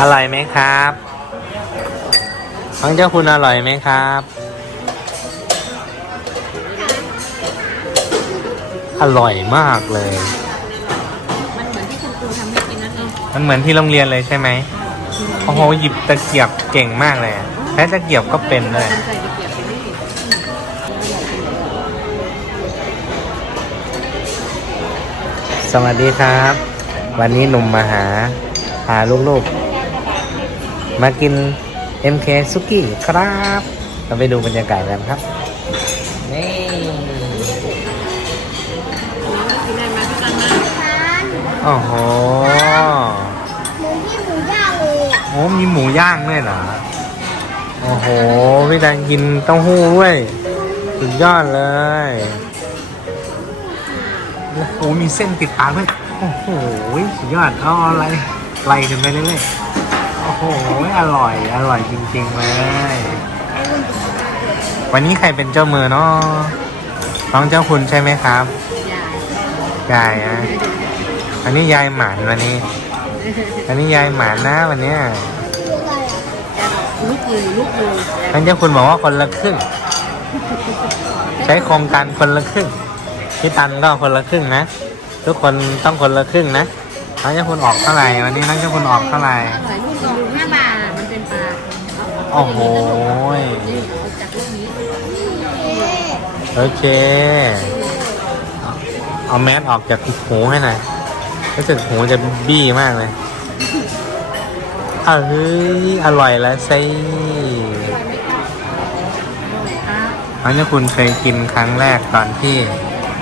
อร่อยไหมครับของเจ้าคุณอร่อยไหมครับ อร่อยมากเลย มันเหมือนที่คุณครูทำให้กินนั่นเองมันเหมือนที่โรงเรียนเลยใช่ไหมโอ้โหหยิบตะเกียบเก่งมากเลยอะใช้ตะเกียบก็เป็นเลย ใส่ตะเกียบไปนี่สวัสดีครับ วันนี้หนุ่มมาหาพาลูกๆ มากิน MK ซุกี้ครับเราไปดูบรรยากาศกันครับ นี่กินได้ไหมพี่กันนะโอ้โหหมูที่หมูย่างเลยอะโอ้มีหมูย่างด้วยเหรอ โอ้โหพี่แดงกินเต้าหู้ด้วยสุดยอดเลย โอ้โห มีเส้นติดปากด้วย โอ้โห สุดยอดเอาอะไรไล่ขึ้นไปเรื่อยๆ โอ้โห อร่อย อร่อยจริงๆเลย วันนี้ใครเป็นเจ้ามือเนาะน้องเจ้าคุณใช่ไหมครับยายยายอะอันนี้ยายหมานวันนี้ อันนี้ยายหมานนะวันเนี้ยคืออะไรอะลูกมือลูกมือท่านเจ้าคุณบอกว่าคนละครึ่ง ใช้โครงการคนละครึ่งพี่ตันก็คนละครึ่งนะ ทุกคนต้องคนละครึ่งนะน้องเจ้าคุณออกเท่าไหร่วันนี้น้องเจ้าคุณออกเท่าไหร่ อร่อยลูกสองห้าบาทมันเป็นปลาโอ้โหนี่เอาจากลูกนี้โอเค เอาแมสออกจากหูให้หน่อยรู้สึกหูจะบี้มากเลยเอ้ยอร่อยแล้วสิน้องเจ้าคุณเคยกินครั้งแรกตอนที่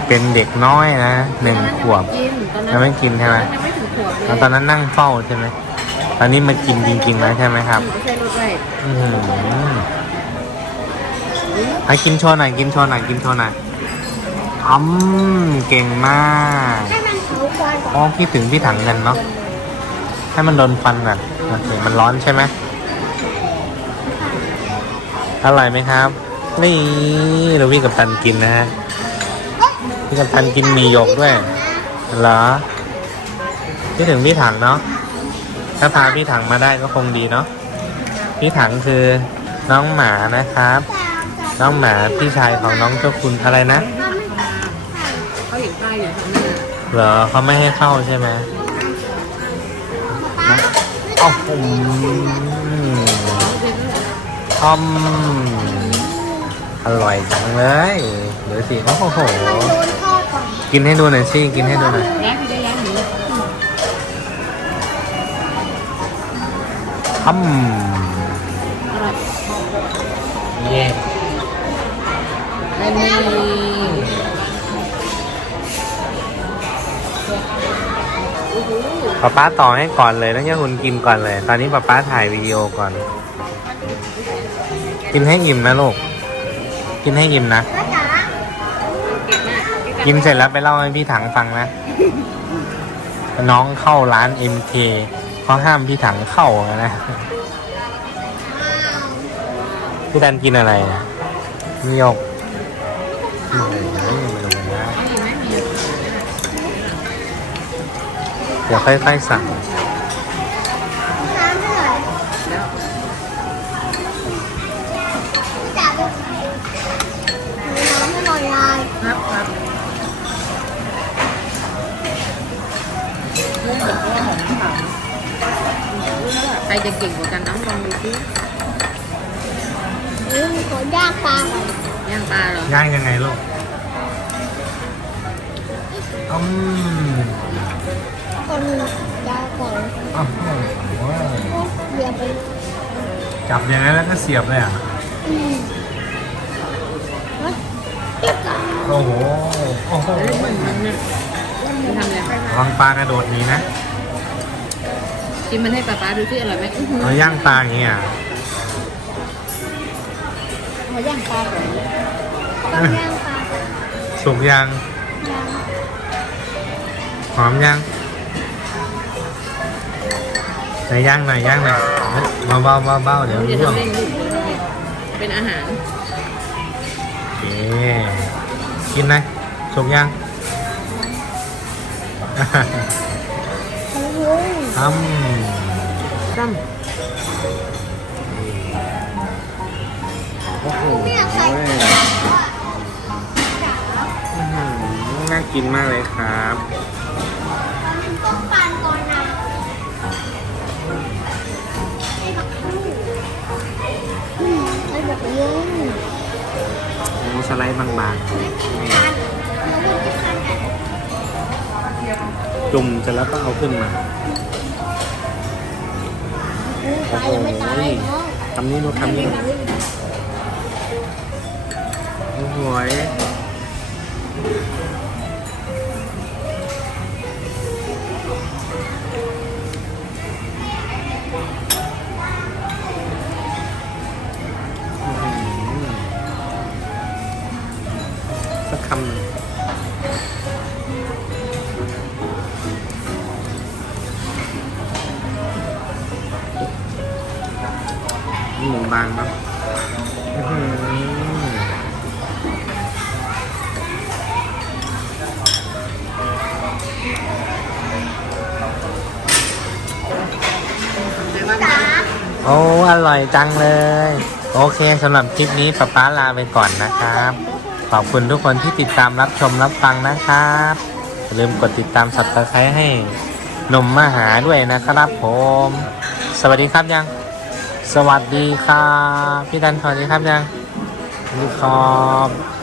เป็นเด็กน้อยนะหนึ่งขวบกินตอนนั้นยังไม่กินใช่ไหมยังไม่ถึงขวบเลยแล้วตอนนั้นนั่งเฝ้าใช่ไหมต อนนี้มากินจริงๆแล้วใช่ไหมครับไม่ใช่รถไว้อือหือให้กินโชว์หน่อยกินโชว์หน่อยกินโชว์หน่อยอืมเก่งมากให้มันเผาควันก่อนอ๋อพี่ถึงพี่ถังกันเนาะให้มันโดนฟันก่อนโอเคมันร้อนใช่ไหมอร่อยไหมครับ นี่เราพี่กับตันกินนะฮะพี่กับตันกินหมีหยกด้วยเหรอพี่ถึงพี่ถังเนาะ ถ้าพาพี่ถังมาได้ก็คงดีเนาะพี่ถังคือน้องหมานะครับ น้องหมาพี่ชายของน้องเจ้าคุณอะไรนะเขาเห็นป้ายอยู่ข้างหน้าเหรอเขาไม่ให้เข้าใช่ไหมนะโอ้โหอมอร่อยจังเลยเดี๋ยวสิโอ้โหมันโดนทอดก่อนกินให้ดูหน่อยสิกินให้ดูหน่อย ย้ายไปได้ย้ายหนีอืมอร่อยเย่อันนี้ป๊าป๊าต่อให้ก่อนเลยต้องให้คุณกินก่อนเลย ตอนนี้ป๊าป๊าถ่ายวิดีโอก่อน กินให้อิ่มนะลูก กินให้อิ่มนะ กินเสร็จแล้วไปเล่าให้พี่ถังฟังนะ น้องเข้าร้าน MK เขาห้ามพี่ถังเข้านะพี่ดันกินอะไรอะมียกโอ้โหไม่รู้นะเอาอยู่ไหมมีเดี๋ยวค่อยๆสั่งน้ำเท่าไหร่แล้วจ๋าดูน้ำให้หน่อยยาครับครับ ใครจะเก่งกว่ากันน้องลองดูสิอืมขอย่างปลาก่อนย่างปลาเหรอย่างยังไงลูกอืมคนยาวก่อนอ้าวโอ้โหเดี๋ยวไปจับอย่างนั้นแล้วก็เสียบเลยอะอืมเฮ้ยติ๊กอะโอ้โห โอ้โหมันเนี่ยมันทำอะไรระวังปลากระโดดหนี้นะ กินมันให้ป้าป้าดูที่อร่อยไหมอื้อหือเราย่างปลาอย่างเงี้ยเอาย่างปลาก่อนต้องย่างปลาก่อนสุกยังย่างหอมยังไหนย่างหน่อยย่างหน่อยเบาเบาเบาเบาๆเดี๋ยวจะร่วงทำเล่นลูกเป็นอาหารโอเคกินนะสุกยัง โอ้โห ทำ จ้โอ้โหน่ากินมากเลยครับต้องปานก่อนนะมไอ้แบบนี้โอ้สไลด์บางๆจุ่มเสร็จแล้วก็เอาขึ้นมา ตายยังไม่ตายเนาะคำนี้ดูคำนี้ดูโอ้ยสักคำ หนึ่งหมูบางเนาะอื้อหือจ๋าโอ้ อร่อยจังเลย โอเคสำหรับคลิปนี้ป๊าป๊าลาไปก่อนนะครับ ขอบคุณทุกคนที่ติดตามรับชมรับฟังนะครับอย่าลืมกดติดตามสับตะไคร้ให้หนมมาหาด้วยนะครับผม สวัสดีครับยัง สวัสดีครับพี่ดันสวัสดีครับยังสวัสดีครับ